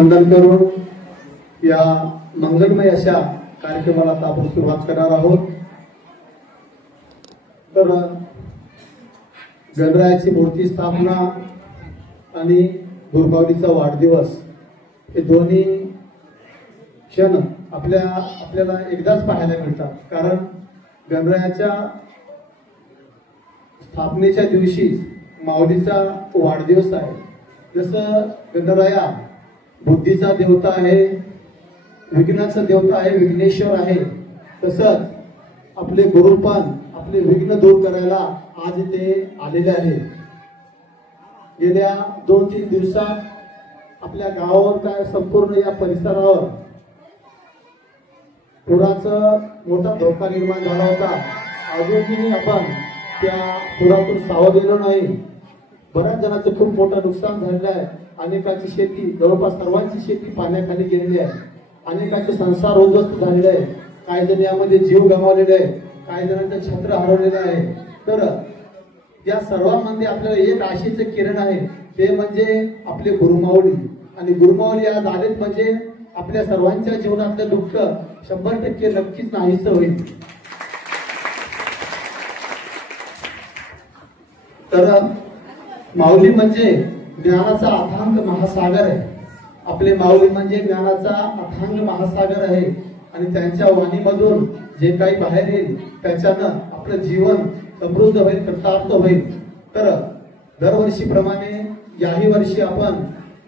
वंदन करून या मंगलमय अशा कार्यक्रमाला आपण सुरुवात करणार आहोत। तर गणरायाची मूर्ती स्थापना आणि गुरुमाऊलीचा वाढदिवस हे दोन्ही क्षण आपल्याला एकदाच पाहायला मिळतात। कारण गणरायाच्या स्थापनेच्या दिवशी माऊलीचा वाढदिवस आहे। जसं गणराया बुद्धीचा देवता आहे, विघ्नाचा देवता आहे, विघ्नेश्वर आहे, तसंच आपले गुरुपान आपले विघ्न दूर करायला आज ते आलेले आहे। गेल्या 2-3 दिवसात आपल्या गावावर काय संपूर्ण या परिसरावर पुराचा मोठा धोका निर्माण झाला होता। अजूनही आपण त्या पुरातून सावधलो नाही। बऱ्याच जणांचं खूप मोठं नुकसान झालेलं आहे। अनेकाची शेती, जवळपास सर्वांची शेती पाण्याखाली गेलेली आहे। अनेकाचे संसार उद्ध्वस्त झालेले आहे। काही जण यामध्ये जीव गमावलेले आहे, काही जणांचं छत्र हरवलेलं आहे। तर या सर्वांमध्ये आपल्याला एक आशेचं किरण आहे, ते म्हणजे आपले गुरुमाऊली। आणि गुरुमाऊली आज आलेत म्हणजे आपल्या सर्वांच्या जीवनातलं दुःख 100% नक्कीच नाहीसं होईल। तर माऊली म्हणजे ज्ञानाचा अथांग महासागर आहे। आपले माऊली म्हणजे ज्ञानाचा अथांग महासागर आहे। आणि त्यांच्या वाणीमधून जे काही बाहेर येईल त्याच्यानं आपलं जीवन समृद्ध होईल, कृतार्थ होईल। तर दरवर्षीप्रमाणे याही वर्षी आपण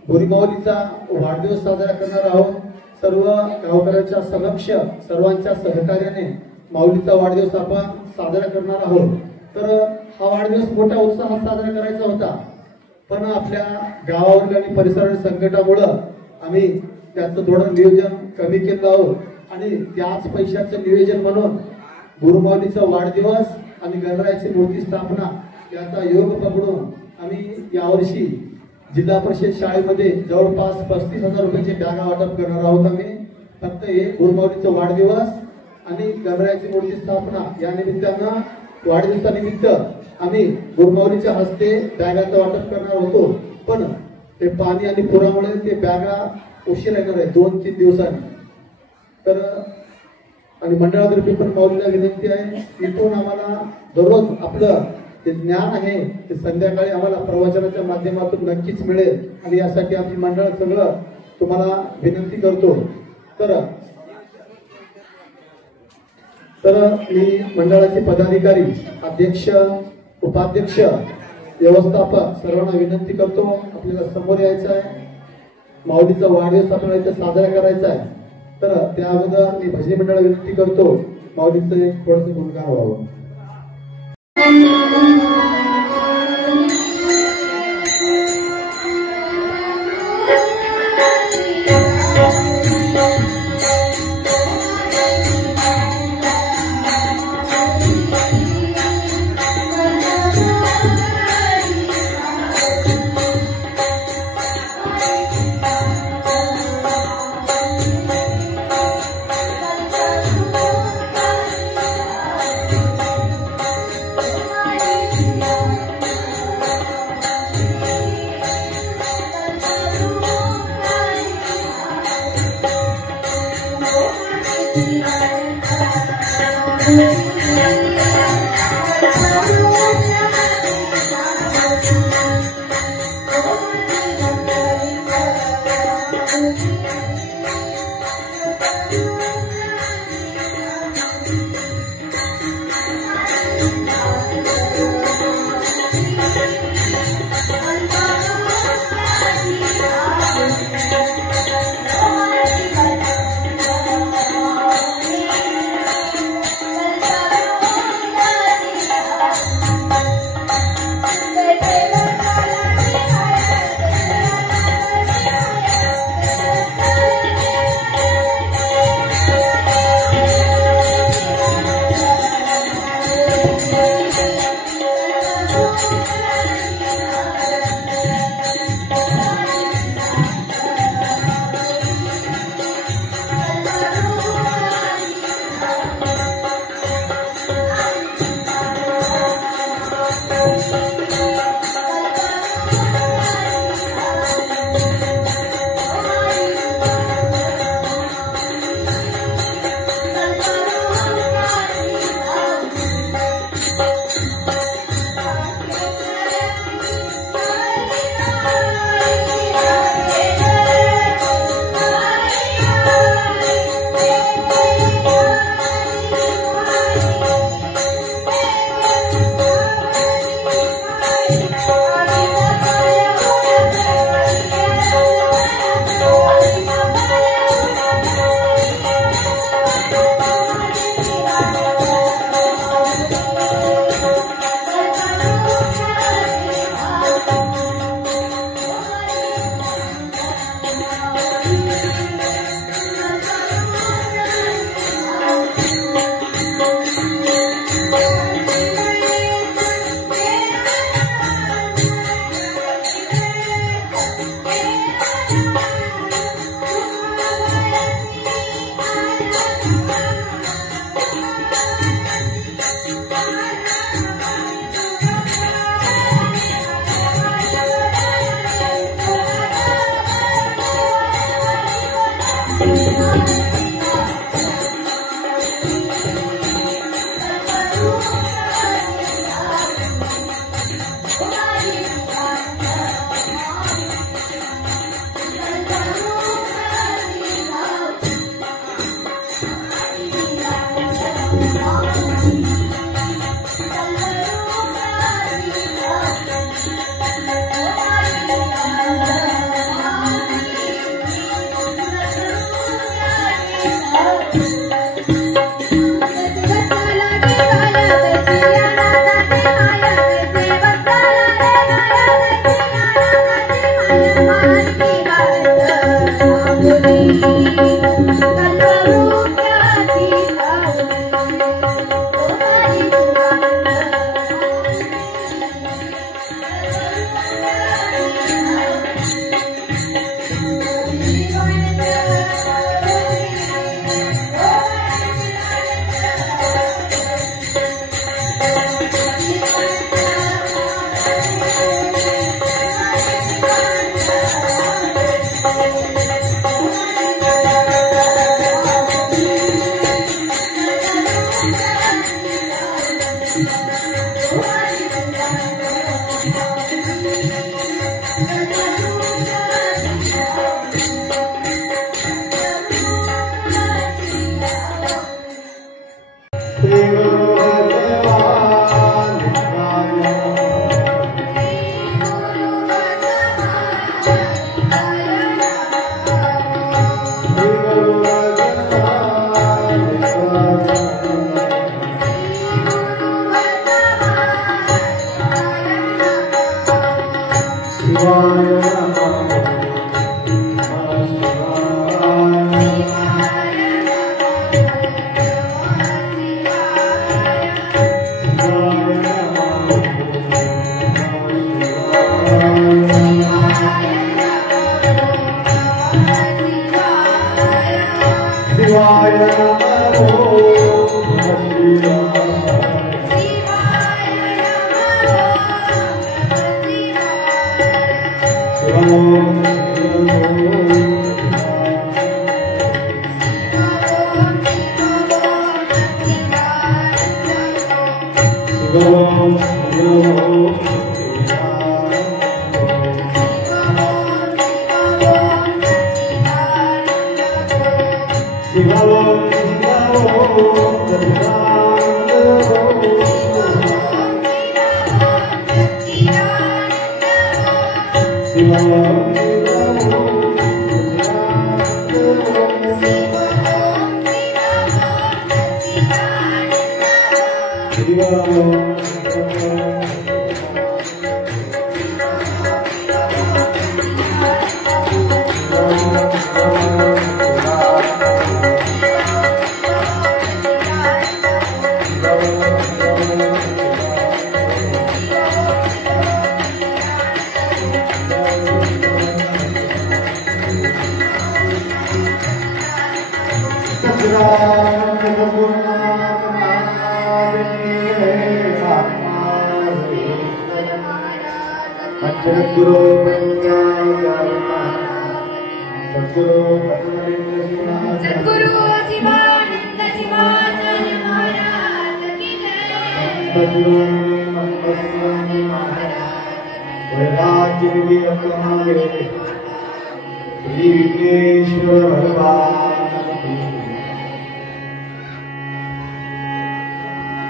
गुरुमाऊलीचा वाढदिवस साजरा करणार आहोत। सर्व गावकऱ्यांच्या समक्ष सर्वांच्या सहकार्याने माऊलीचा वाढदिवस आपण साजरा करणार आहोत। तर हा वाढदिवस मोठ्या उत्साहात साजरा करायचा होता, पण आपल्या गावावरील आणि परिसरातील संकटामुळे आम्ही त्याचं थोडं नियोजन कमी केलं आहोत। आणि त्याच पैशाचं नियोजन म्हणून गुरुमाऊलीचा वाढदिवस आणि गणरायाची मूर्ती स्थापना याचा योग पकडून आम्ही यावर्षी जिल्हा परिषद शाळेमध्ये जवळपास 35,000 रुपयाचे बॅगा वाटप करणार आहोत। आम्ही फक्त हे गुरुमाऊलीचा वाढदिवस आणि गणरायाची मूर्ती स्थापना या निमित्तानं वाढदिवसानिमित्त आम्ही गुरुमाऊलीच्या हस्ते बॅगाचं वाटप करणार होतो, पण ते पाणी आणि पुरामुळे ते बॅगा उशीर येणार आहे 2-3 दिवसांनी। तर आणि मंडळातर्फे पण माऊलीला विनंती आहे, इथून आम्हाला दररोज आपलं जे ज्ञान आहे ते संध्याकाळी आम्हाला प्रवचनाच्या माध्यमातून नक्कीच मिळेल। आणि यासाठी आपली मंडळ सगळं तुम्हाला विनंती करतो। तर मी मंडळाचे पदाधिकारी, अध्यक्ष, उपाध्यक्ष, व्यवस्थापक सर्वांना विनंती करतो, आपल्याला समोर यायचं आहे। माऊलीचा वाढदिवस आपल्याला इथे साजरा करायचा आहे। तर त्या अगोदर मी भजनी मंडळाला विनंती करतो, माऊलीचं थोडंसं गुणगान व्हावं।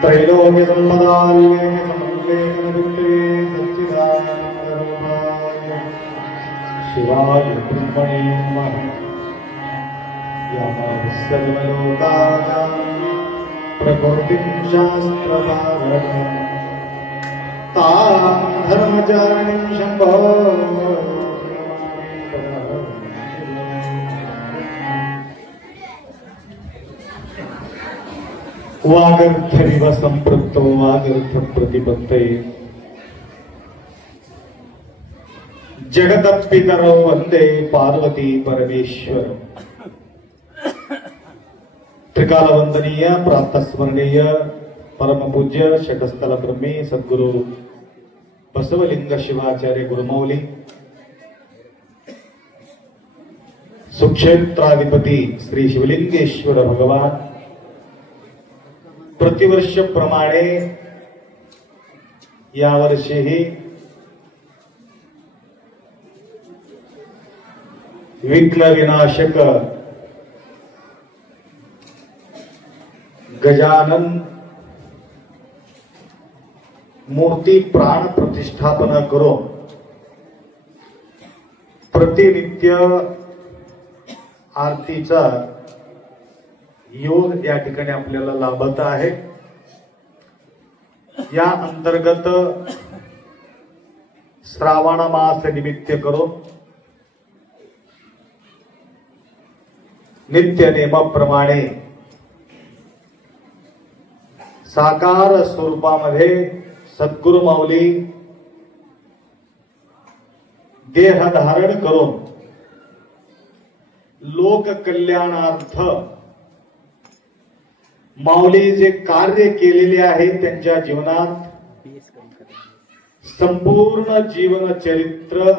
त्रैलोक्य संपदाय शिवाय ब्रह्मणे नमः। सर्वलोकानां प्रकृतिं शास्त्रभागम् तां धर्मचारिणीं शम्भो वागर्थरिव संपृक्तो वागर्थ प्रतिपत्तये जगतपितरौ वंदे पार्वती परमेश्वर। त्रिकाल वंदनीय प्रातस्मरणीय परम पूज्य षटस्थल ब्रह्मी सद्गुरु बसवलिंग शिवाचार्य गुरुमौली सुक्षेत्राधिपती श्री शिवलिंगेश्वर भगवान प्रतिवर्ष प्रमाणे यावर्षीही विघ्न विनाशक गजानन मूर्ती प्राण प्रतिष्ठापना करून प्रतिनित्य आरतीचा योग या ठिकाणी आपल्याला लाभत आहे। या अंतर्गत श्रावण मास निमित्त करून नित्य नेमाप्रमाणे साकार स्वरूपामध्ये सद्गुरु माऊली देह धारण करून लोक कल्याणार्थ माऊली जे कार्य केलेले आहे त्यांच्या जीवनात संपूर्ण जीवन चरित्र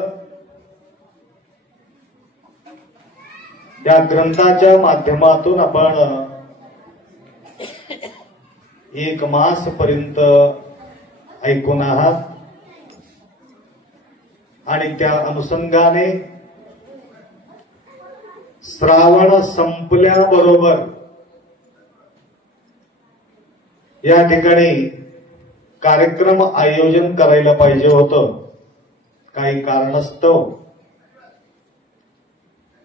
या ग्रंथाच्या माध्यमातून आपण 1 मास पर्यंत ऐकून आहात आणि त्या अनुषंगाने श्रावण संपल्याबरोबर या ठिकाणी कार्यक्रम आयोजन करायला पाहिजे होतं। काही कारणास्तव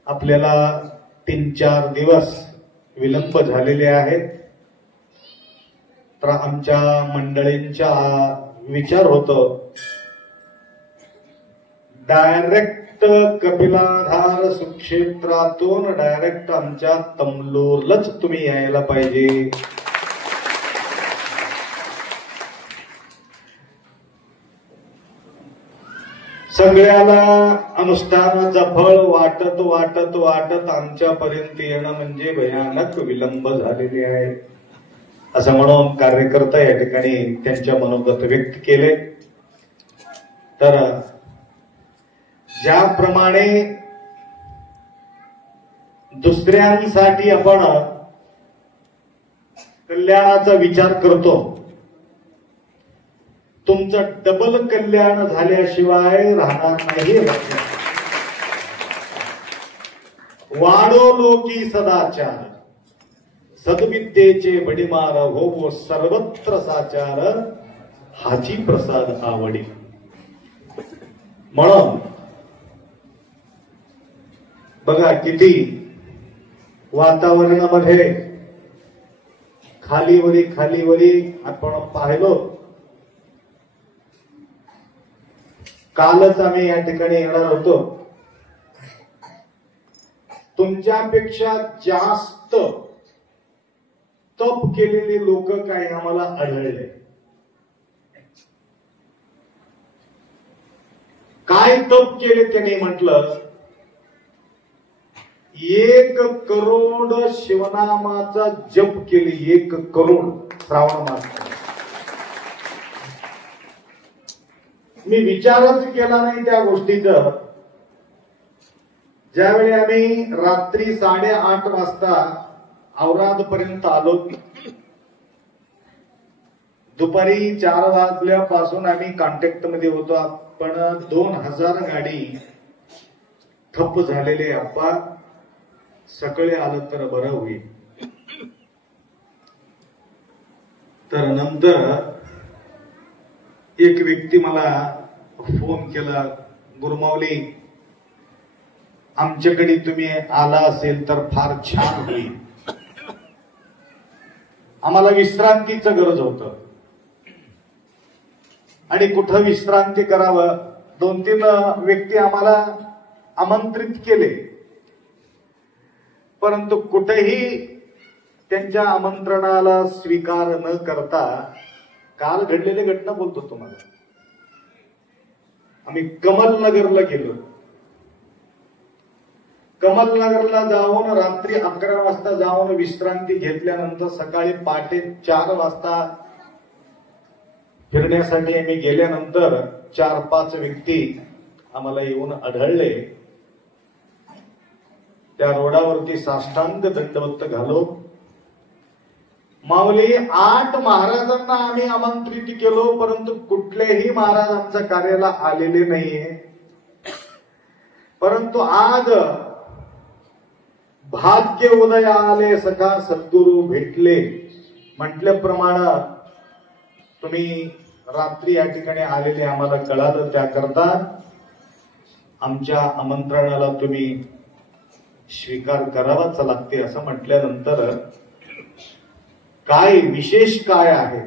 आपल्याला 3-4 दिवस विलंब झालेले आहेत। तर आमच्या मंडळींचा विचार होतो डायरेक्ट कपिलाधार सुक्षेत्रातून डायरेक्ट आमच्या तमलोरलाच तुम्ही यायला पाहिजे। सगळ्याला अनुष्ठानाचा फळ वाटत वाटत वाटत आमच्यापर्यंत येणं म्हणजे भयानक विलंब झालेले आहे असं म्हणून कार्यकर्ता या ठिकाणी त्यांच्या मनोगत व्यक्त केले। तर ज्याप्रमाणे दुसऱ्यांसाठी आपण कल्याणाचा विचार करतो, तुमचं डबल कल्याण झाल्याशिवाय राहणार नाही। वाढो लोकी सदाचार सद्विद्येचे बडीमार हो सर्वत्र साचार हाची प्रसाद आवडी। म्हणून बघा किती वातावरणामध्ये खालीवरी आपण पाहिलो। कालच आम्ही या ठिकाणी येणार होतो, तुमच्यापेक्षा जास्त तप केलेले लोक काही आम्हाला आढळले। काय तप केले त्यांनी म्हटलं 1 करोड शिवनामाचा जप केली। 1 करोड श्रावण मास। मी विचारच केला नाही त्या गोष्टीचा। ज्यावेळी आम्ही रात्री 8:30 वाजता औराद पर्यंत आलो, दुपारी 4 वाजल्यापासून आम्ही कॉन्टॅक्ट मध्ये होतो। आपण 2000 गाडी ठप्प झालेले। अप्पा सकाळी आलं तर बरं होईल। तर नंतर एक व्यक्ती मला फोन केला, गुरुमाऊली आमच्याकडे तुम्ही आला असेल तर फार छान होईल, आम्हाला विश्रांतीचं गरज होतं आणि कुठं विश्रांती करावं। 2-3 व्यक्ती आम्हाला आमंत्रित केले, परंतु कुठेही त्यांच्या आमंत्रणाला स्वीकार न करता काल घडलेली घटना बोलतो तुम्हाला। आम्ही कमलनगरला गेलो। कमलनगरला जाऊन रात्री 11 वाजता जाऊन विश्रांती घेतल्यानंतर सकाळी पहाटे 4 वाजता फिरण्यासाठी आम्ही गेल्यानंतर 4-5 व्यक्ती आम्हाला येऊन आढळले। त्या रोडावरती साष्टांग दंडवत घालो। माऊली 8 महाराजांना आम्ही आमंत्रित केलो, परंतु कुठलेही महाराज आमच्या कार्याला आलेले नाहीये। परंतु आज भाग्य उदय आले, सखा सद्गुरु भेटले म्हटल्याप्रमाणे तुम्ही रात्री या ठिकाणी आलेले आम्हाला कळालं, त्याकरता आमच्या आमंत्रणाला तुम्ही स्वीकार करावाच लागते असं म्हटल्यानंतर काय विशेष काय आहे?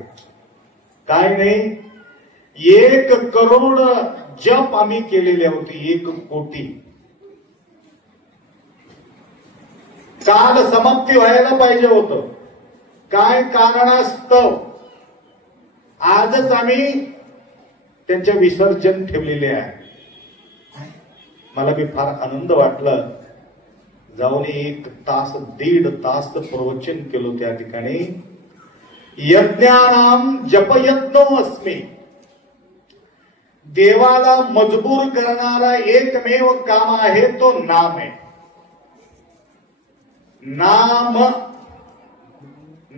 काय नाही, 1 करोड जप आम्ही केलेले होते, 1 कोटी. काल समाप्ती व्हायला पाहिजे होतं, काय कारणास्तव आजच आम्ही त्यांचे विसर्जन ठेवलेले आहे. मला बी फार आनंद वाटला. जाऊन 1 तास 1.5 तास प्रवचन केलं त्या ठिकाणी. यज्ञानाम जपयज्ञो अस्मि. देवाला मजबूर करणारा एकमेव काम आहे तो नाम आहे.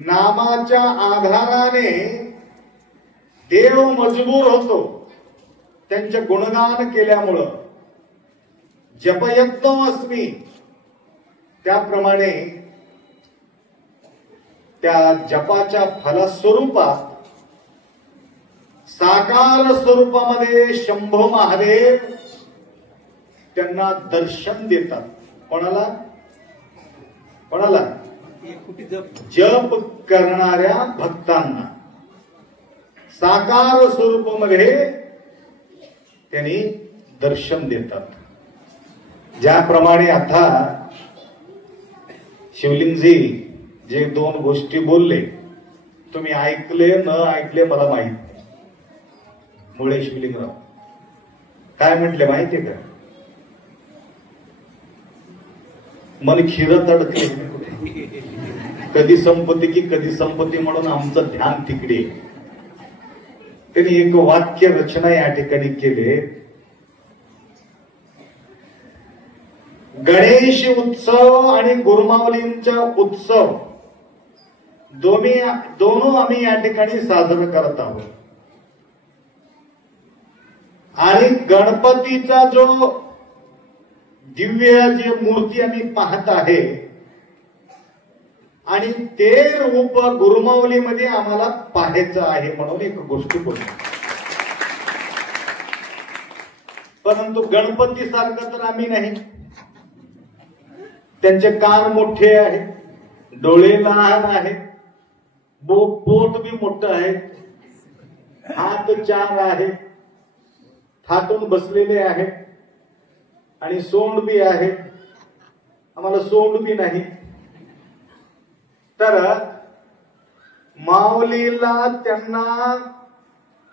नामाच्या आधाराने देव मजबूर होतो, त्यांचे गुणगान केल्यामुळं. जपयज्ञो अस्मि, त्याप्रमाणे त्या जपाच्या फलस्वरूपात साकार स्वरूपामध्ये शंभो महादेव त्यांना दर्शन देतात. कोणाला? कोणाला? जप करणाऱ्या भक्तांना साकार स्वरूपामध्ये त्यांनी दर्शन देतात. ज्याप्रमाणे आता शिवलिंगजी जे 2 गोष्टी बोलले, तुम्ही ऐकले न ऐकले मला माहित नाही. मुळे शिवलिंगराव काय म्हटले माहितीये का? मन खिरत अडकले. कधी संपत्ती की कधी संपत्ती म्हणून आमचं ध्यान तिकडे. त्यांनी एक वाक्य रचना या ठिकाणी केले. गणेश उत्सव आणि गुरुमाऊलींचा उत्सव दोनों आम्ही या ठिकाणी साजरा करत आहोत. आणि गणपतीचा जो दिव्य जी मूर्ती आम्ही पाहत आहे आणि ते रूप गुरुमाऊलीमध्ये आम्हाला पाहायचं आहे म्हणून एक गोष्ट बोलतो. परंतु गणपती सारखं तर आम्ही नाही. त्यांचे कान मोठे आहेत, डोळे लहान आहेत, पोट बी मोठं आहे, हात 4 आहेत, थाटून बसलेले आहेत आणि सोंड बी आहे. आम्हाला सोंड बी नाही. तर माऊलीला त्यांना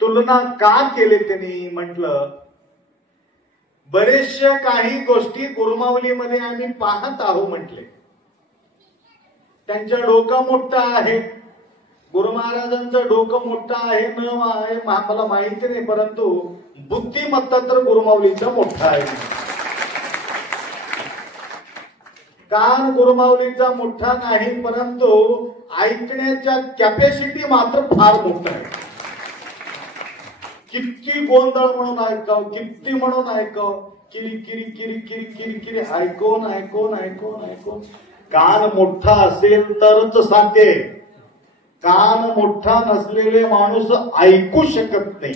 तुलना का केली त्यांनी म्हटलं, बरेचशा काही गोष्टी गुरुमाऊलीमध्ये आम्ही पाहत आहोत म्हटले. त्यांचं डोकं मोठं आहे, गुरु महाराजांचं डोकं मोठं आहे न आहे मला माहिती नाही, परंतु बुद्धिमत्ता तर गुरुमाऊलीचा मोठा आहे. कान गुरुमाऊलीचा मोठा नाही, परंतु ऐकण्याच्या कॅपॅसिटी मात्र फार मोठा आहे. किती गोंधळ म्हणून ऐकाव, किती म्हणून ऐकाव, किरी किरी किरी किरी किरी किरी ऐकून ऐकून ऐकून ऐकून. कान मोठा असेल तरच साध्य. कान मोठा नसलेले माणूस ऐकू शकत नाही.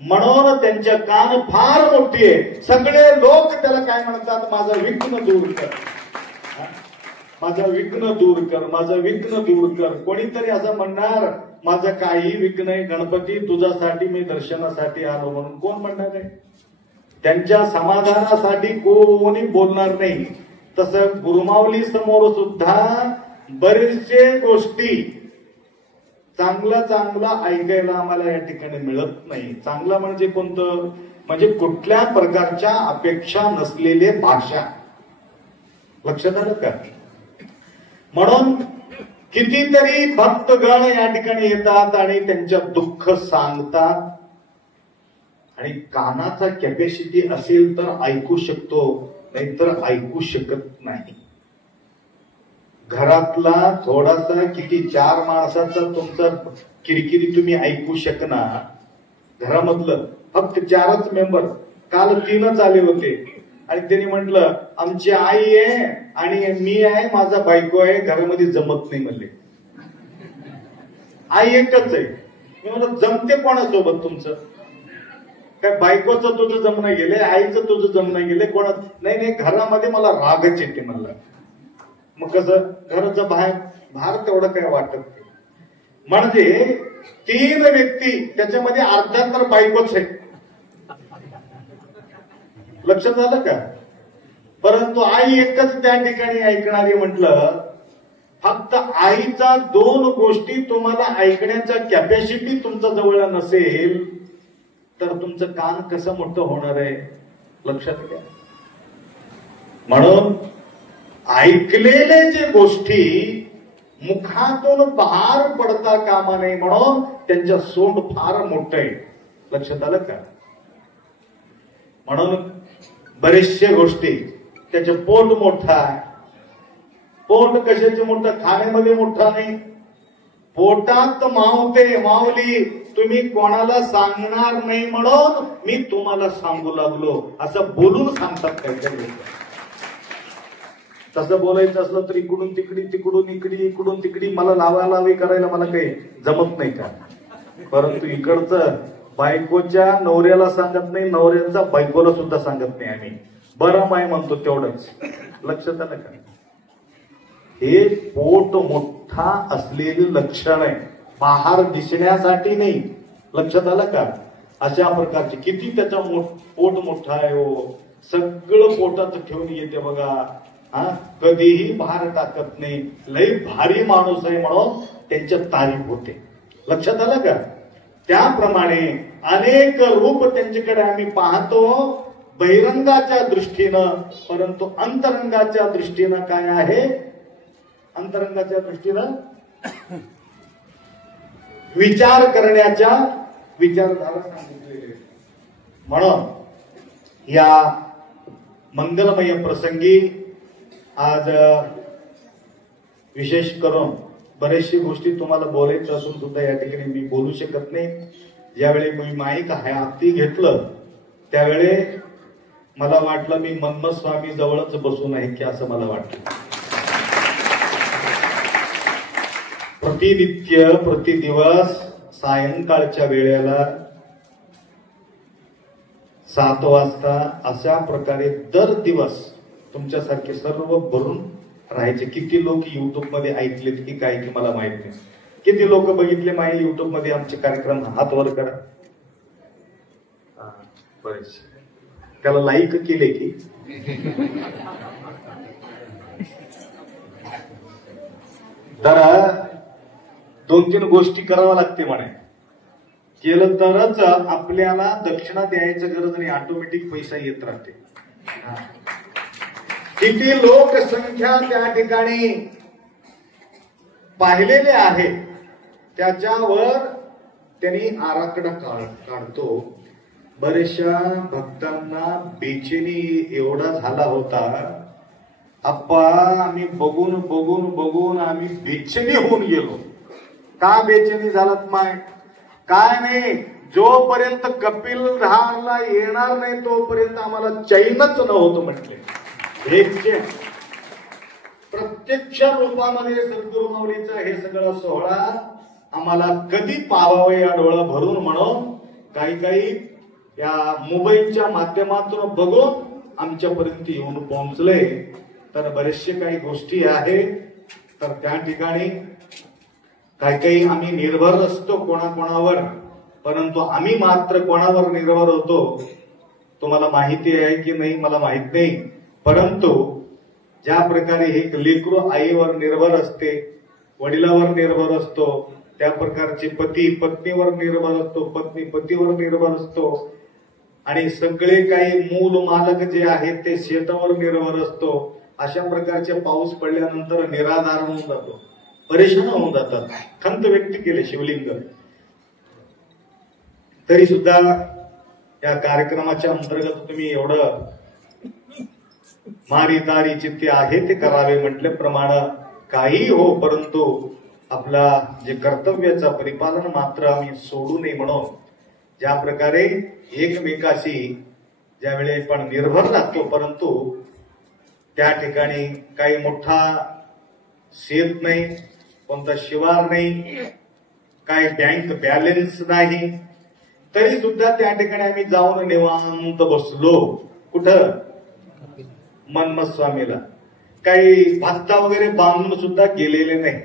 म्हणून त्यांच्या कान फार मोठी आहे. सगळे लोक त्याला काय म्हणतात, माझं विघ्न दूर कर, माझं विघ्न दूर कर, माझं विघ्न दूर कर. कोणीतरी असं म्हणणार माझं काही विघ्न नाही, गणपती तुझ्यासाठी मी दर्शनासाठी आलो म्हणून कोण म्हणणार आहे? त्यांच्या समाधानासाठी कोणी बोलणार नाही. तसं गुरुमाऊली समोर सुद्धा बरेचसे गोष्टी चांगलं ऐकायला आम्हाला या ठिकाणी मिळत नाही. चांगलं म्हणजे कोणतं? म्हणजे कुठल्या प्रकारच्या अपेक्षा नसलेले भाषा. लक्षात आलं का? म्हणून कितीतरी भक्तगण या ठिकाणी येतात आणि त्यांच्या दुःख सांगतात. आणि कानाचा कॅपॅसिटी असेल तर ऐकू शकतो, नाहीतर ऐकू शकत नाही. घरातला थोडासा किती 4 माणसाचा तुमचा किरकिरी तुम्ही ऐकू शकणार. घरामधलं फक्त 4च मेंबर, काल 3च आले होते आणि त्यांनी म्हटलं आमची आई आहे आणि मी आहे, माझा बायको आहे, घरामध्ये जमत नाही म्हणले. आई एकच आहे. मी म्हणलं जमते कोणासोबत तुमचं? काय बायकोचं तुझं जमणं गेले, आईचं तुझं जमणं गेले, कोणा नाही नाही घरामध्ये मला रागच येते म्हणलं. मग कसं घराचं भार तेवढं काय वाटत नाही. म्हणजे 3 व्यक्ती त्याच्यामध्ये अर्धा तर बायकोच आहे. लक्षात आलं का? परंतु आई एकच त्या ठिकाणी ऐकणारी म्हटलं. फक्त आईचा 2 गोष्टी तुम्हाला ऐकण्याचा कॅपॅसिटी तुमच्या जवळ नसेल तर तुमचं कान कसं मोठं होणार आहे? लक्षात घ्या. म्हणून ऐकलेले जे गोष्टी मुखातून बाहेर पडता कामा नये म्हणून त्यांच्या सोंड फार मोठं आहे. लक्षात आलं का? म्हणून बरेचशा गोष्टी त्याचे पोट मोठा आहे. पोट कशाचे मोठं? खाण्यामध्ये मोठा नाही, पोटात मावते. मावली तुम्ही कोणाला सांगणार नाही म्हणून मी तुम्हाला सांगू लागलो असं बोलून सांगतात काहीतरी. तसं बोलायचं असलं तर इकडून तिकडी तिकडून इकडी इकडून तिकडी मला लावालावी करायला मला काही जमत नाही का? परंतु इकडचं बायकोच्या नवऱ्याला सांगत नाही, नवऱ्याचा बायकोला सुद्धा सांगत नाही आम्ही. बरं माय म्हणतो तेवढंच. लक्षात आलं का? हे पोट मोठा असलेलं लक्षण आहे, बाहेर दिसण्यासाठी नाही. लक्षात आलं का? अशा प्रकारचे किती त्याचा पोट मोठा आहे हो. सगळं पोटात ठेवून येते बघा. कधीही बाहेर टाकत नाही. लई भारी माणूस आहे म्हणून त्यांच्या तारीफ होते. लक्षात आलं का? त्याप्रमाणे अनेक रूप त्यांच्याकडे आम्ही पाहतो बहिरंगाच्या दृष्टीनं. परंतु अंतरंगाच्या दृष्टीनं काय आहे? अंतरंगाच्या दृष्टीनं विचार करण्याच्या विचारधारा सांगितलेली. म्हणून या मंगलमय प्रसंगी आज विशेष करून बरेचशी गोष्टी तुम्हाला बोलायचं असून सुद्धा या ठिकाणी मी बोलू शकत नाही. ज्यावेळी मी माईक हाती घेतलं त्यावेळी मला वाटलं मी मन्मथ स्वामी जवळच बसून आहे की असं मला वाटलं. प्रतिनित्य प्रतिदिवस सायंकाळच्या वेळेला 7 वाजता अशा प्रकारे दर दिवस तुमच्यासारखे सर्व भरून राहायचे. किती लोक युट्यूब मध्ये ऐकलेत की काय की मला माहित नाही. किती लोक बघितले माई युट्यूब मध्ये आमचे कार्यक्रम? हात वर करा. बरेच. त्याला लाईक केले की? तर 2-3 गोष्टी कराव्या लागते म्हणे. केलं तरच आपल्याला दक्षिणा द्यायचं गरज नाही, ऑटोमॅटिक पैसा येत राहते. किती लोकसंख्या त्या ठिकाणी पाहिलेले आहे त्याच्यावर त्यांनी आराखडा काढतो. बरेचशा भक्तांना बेचैनी एवढा झाला होता. अप्पा आम्ही बघून बघून बघून आम्ही बेचैनी होऊन गेलो. का बेचैनी झालात माय? काय नाही, जोपर्यंत कपिल धारला येणार नाही तोपर्यंत आम्हाला चैनच नव्हतं म्हटले. प्रत्यक्ष रूपामध्ये सद्गुरु माऊलीचा हे सगळं सोहळा आम्हाला कधी पाहावं या डोळा भरून म्हणून काही काही या मोबाईलच्या माध्यमातून बघून आमच्यापर्यंत येऊन पोहोचले. तर बरेचसे काही गोष्टी आहेत. तर त्या ठिकाणी काही काही आम्ही निर्भर असतो कोणाकोणावर, परंतु आम्ही मात्र कोणावर निर्भर होतो तुम्हाला माहिती आहे की नाही मला माहित नाही. परंतु ज्या प्रकारे एक लेकरू आईवर निर्भर असते, वडिलावर निर्भर असतो, त्या प्रकारचे पती पत्नीवर निर्भर असतो, पत्नी पतीवर निर्भर असतो, आणि सगळे काही मूल मालक जे आहेत ते शेतावर निर्भर असतो. अशा प्रकारचे पाऊस पडल्यानंतर निराधार होऊन जातो, परेशान होऊन जातात. खंत व्यक्त केले शिवलिंग. तरी सुद्धा या कार्यक्रमाच्या अंतर्गत तुम्ही एवढं मारी दारी चित्ते आहे ते करावे म्हटल्याप्रमाणे काही हो, परंतु आपला जे कर्तव्याचं परिपालन मात्र आम्ही सोडू नये म्हणून ज्या प्रकारे एकमेकाशी ज्यावेळी पण निर्भर लागतो, परंतु त्या ठिकाणी काही मोठा शेत नाही, कोणता शिवार नाही, काय बँक बॅलन्स नाही, तरी सुद्धा त्या ठिकाणी आम्ही जाऊन निवांत बसलो. कुठं? मन्मथ स्वामीला. काही भत्ता वगैरे बांधून सुद्धा गेलेले नाही,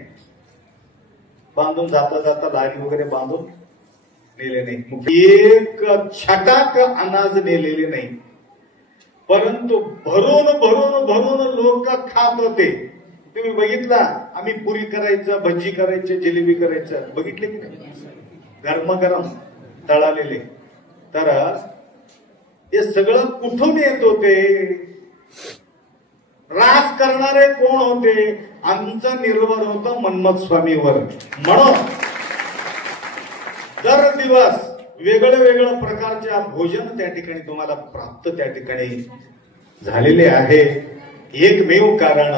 बांधून जाता जाता लारी वगैरे बांधून नेले नाही, एक छटाक अनाज नेलेले नाही. परंतु भरून भरून भरून लोक खात होते. तुम्ही बघितला, आम्ही पुरी करायचं, भजी करायचं, जिलेबी करायचं, बघितले की नाही? गरमागरम तळालेले. तर हे सगळं कुठून येत होते? राज करणारे कोण होते? आमचा निर्भर होता मन्मथ स्वामीवर. म्हणून दर दिवस वेगळं वेगळं प्रकारच्या भोजन त्या ठिकाणी तुम्हाला प्राप्त त्या ठिकाणी झालेले आहे. एकमेव कारण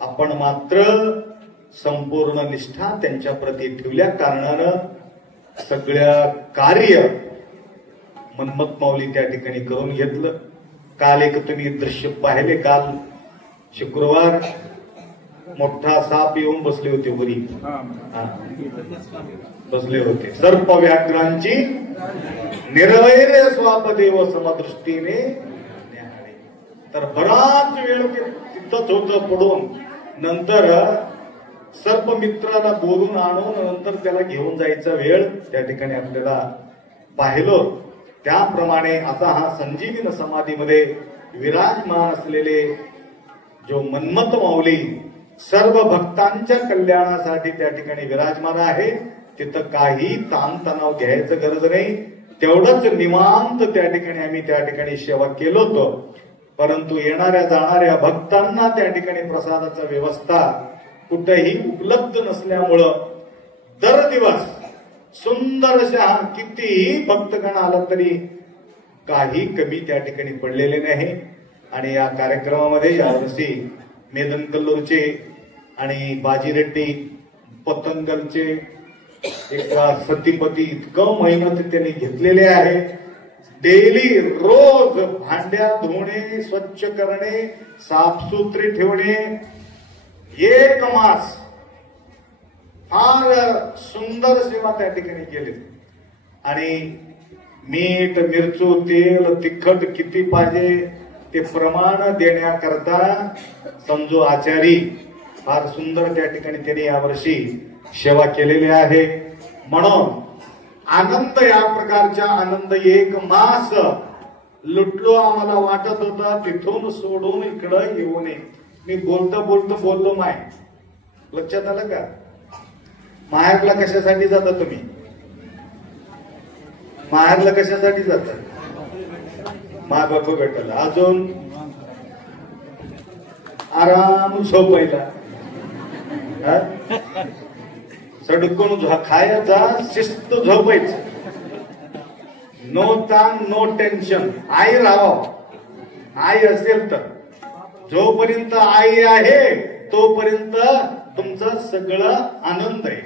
आपण मात्र संपूर्ण निष्ठा त्यांच्या प्रती ठेवल्या कारणानं सगळ्या कार्य मन्मथ माऊली त्या ठिकाणी करून घेतलं. काल एक तुम्ही दृश्य पाहिले, काल शुक्रवार मोठा साप येऊन बसले होते वरी, बसले होते. सर्प व्याघ्रांची निर्वैर्य स्वापदेव समदृष्टीने. तर बराच वेळ ते तिथंच होतं पडून. नंतर सर्प मित्राला बोलून आणून नंतर त्याला घेऊन जायचा वेळ त्या ठिकाणी आपल्याला पाहिलं. त्याप्रमाणे आता हा संजीवन समाधीमध्ये विराजमान असलेले जो मन्मथ माऊली सर्व भक्तांच्या कल्याणासाठी त्या ठिकाणी विराजमान आहे. तिथं काही ताणतणाव घ्यायचं गरज नाही, तेवढंच निवांत त्या ठिकाणी आम्ही त्या ठिकाणी सेवा केलो होतो. परंतु येणाऱ्या जाणाऱ्या भक्तांना त्या ठिकाणी प्रसादाचा व्यवस्था कुठेही उपलब्ध नसल्यामुळं दर दिवस सुंदरशा कितीही भक्तगण आला तरी काही कमी त्या ठिकाणी पडलेले नाही. आणि या कार्यक्रमामध्ये यावर्षी मेदनकल्लूरचे आणि बाजीरेड्डी पतंगलचे एक सतीपती इतकं मेहनत त्यांनी घेतलेले आहे. डेली रोज भांड्या धुणे, स्वच्छ करणे, साफसुथरी ठेवणे, एक मास फार सुंदर सेवा त्या ठिकाणी केली. आणि मीठ, मिरचू, तेल, तिखट किती पाहिजे ते प्रमाण देण्याकरता संजू आचारी फार सुंदर त्या ठिकाणी त्यांनी यावर्षी सेवा केलेली आहे. म्हणून आनंद, या प्रकारच्या आनंद एक मास लुटलो आम्हाला वाटत होता. तिथून सोडून इकडं येऊ नये. मी बोलतो बोललो माय. लक्षात आलं का? माहेरला कशासाठी जाता तुम्ही? माहेरला कशासाठी जाता? मा बाप भेटायला. अजून आराम झोपायला, सडकून खायचा, शिस्त झोपायचं, नो ताण नो टेन्शन. आई राहावं, आई असेल तर. जोपर्यंत आई आहे तोपर्यंत तुमचं सगळं आनंद आहे.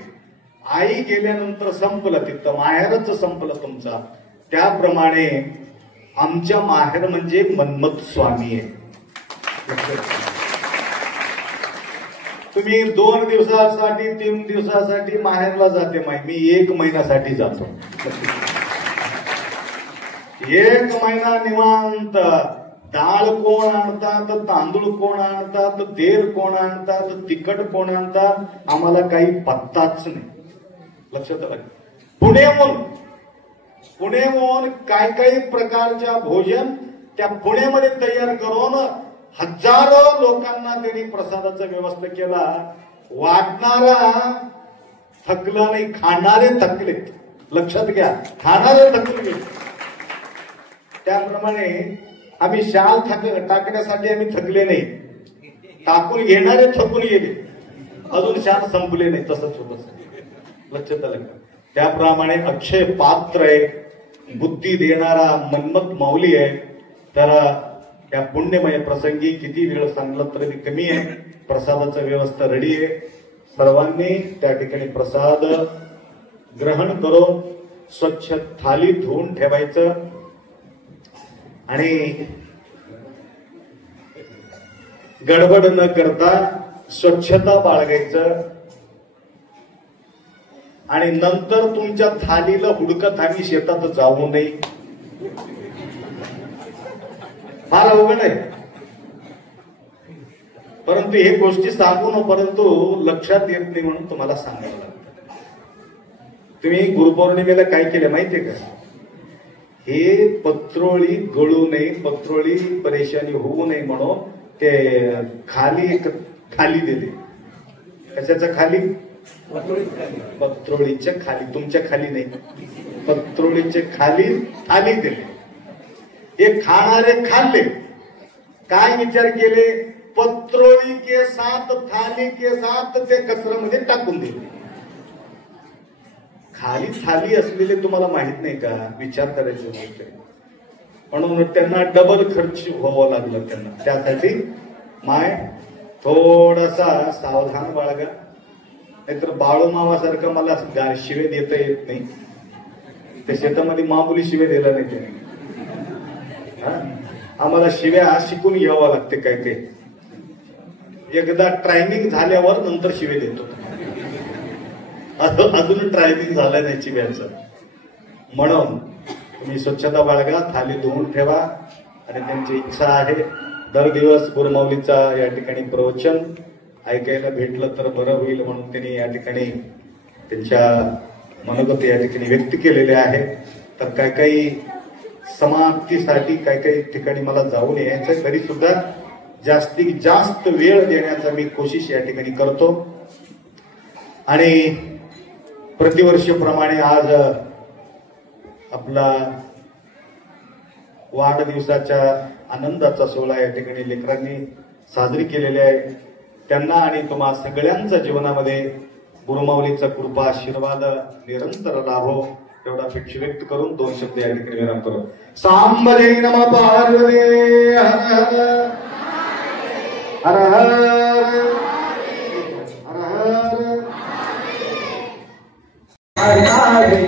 आई गेल्यानंतर संपलं, तिथं माहेरच संपलं तुमचा. त्याप्रमाणे आमच्या माहेर म्हणजे मन्मथ स्वामी आहे. तुम्ही 2 दिवसासाठी 3 दिवसासाठी माहेरला जाते माय, मी 1 महिन्यासाठी जातो. 1 महिना निवांत. डाळ कोण आणतात, तांदूळ कोण आणतात, तेल कोण आणतात, तिखट कोण आणतात, आम्हाला काही पत्ताच नाही. लक्षात आलं? पुण्याहून काय काही प्रकारच्या भोजन त्या पुण्यामध्ये तयार करून हजारो लोकांना त्यांनी प्रसादाचा व्यवस्था केला. वाटणारा थकला नाही, खाणारे थकले. लक्षात घ्या, खाणारे थकले. त्याप्रमाणे आम्ही शाल टाकण्यासाठी आम्ही थकले नाही, टाकून घेणारे थकून गेले, अजून शाल संपले नाही. तसंच होत. लक्षात आलं का? त्याप्रमाणे अक्षय पात्र आहे, बुद्धी देणारा मन्मथ माऊली आहे. तर या पुण्यमय प्रसंगी किती वेळ सांगलं तरी कमी आहे. प्रसादाची व्यवस्था रेडी आहे. सर्वांनी त्या ठिकाणी प्रसाद ग्रहण करून स्वच्छ थाली धुवून ठेवायचं आणि गडबड न करता स्वच्छता बाळगायचं. आणि नंतर तुमच्या थालीला हुडकत आम्ही शेतात जाऊ नये. फार अवघड आहे. परंतु हे गोष्टी सांगून परंतु लक्षात येत नाही म्हणून तुम्हाला सांगावं लागतं. तुम्ही गुरुपौर्णिमेला काय केलं माहितीये का? हे पत्रोळी गळू नये, पत्रोळी परेशानी होऊ नये म्हणून ते खाली दिले. कशाच्या खाली? पत्रोळीच्या खाली. तुमच्या खाली नाही, पत्रोळीच्या खाली थाली दिले. हे खाणारे खाल्ले. काय विचार केले? पत्रोळी के साथ थाली के साथ ते कचऱ्यामध्ये टाकून दिले. खाली थाली असलेले तुम्हाला माहित नाही का? विचार करायचे नव्हते म्हणून त्यांना डबल खर्च व्हावं लागलं. त्यांना त्यासाठी माय थोडासा सावधान बाळगा, नाहीतर बाळूमावासारखं मला शिवे देता येत नाही. त्या शेतामध्ये मामुली शिवे दिला नाही त्याने. आम्हाला शिव्या शिकून घ्यावं लागते. काय ते एकदा ट्रायनिंग झाल्यावर नंतर शिवे देतो. अजून ट्रायनिंग झालं नाही शिव्याचं. म्हणून तुम्ही स्वच्छता बाळगा, थाली धुवून ठेवा. आणि त्यांची इच्छा आहे दर दिवस गुरुमाऊलीचा या ठिकाणी प्रवचन ऐकायला भेटलं तर बरं होईल म्हणून त्यांनी या ठिकाणी त्यांच्या मनोगत या ठिकाणी व्यक्त केलेले आहे. तर काही काही समाप्तीसाठी काही काही ठिकाणी मला जाऊन यायचं, तरी सुद्धा जास्तीत जास्त वेळ देण्याचा मी कोशिश या ठिकाणी करतो. आणि प्रतिवर्षीप्रमाणे आज आपला वाढदिवसाच्या आनंदाचा सोहळा या ठिकाणी लेकरांनी साजरी केलेली आहे. त्यांना आणि तुम्हा सगळ्यांच्या जीवनामध्ये गुरुमाऊलीचा कृपा आशीर्वाद निरंतर लाभो एवढा अपेक्षा व्यक्त करून 2 शब्द या ठिकाणी विराम करू. सांबले नमः पार्वती हर हर हर Hare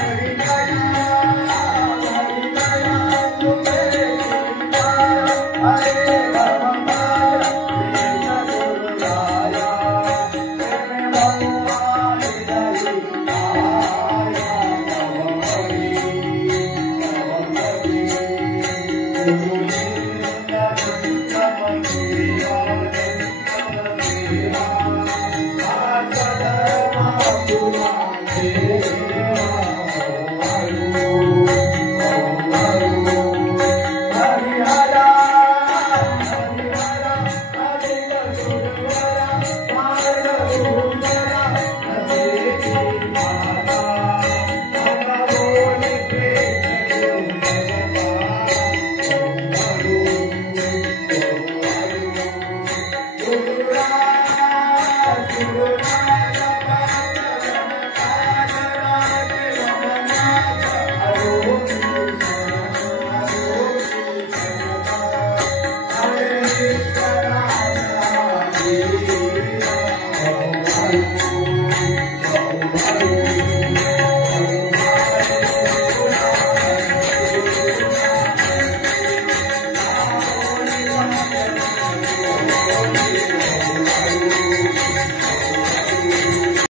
Hare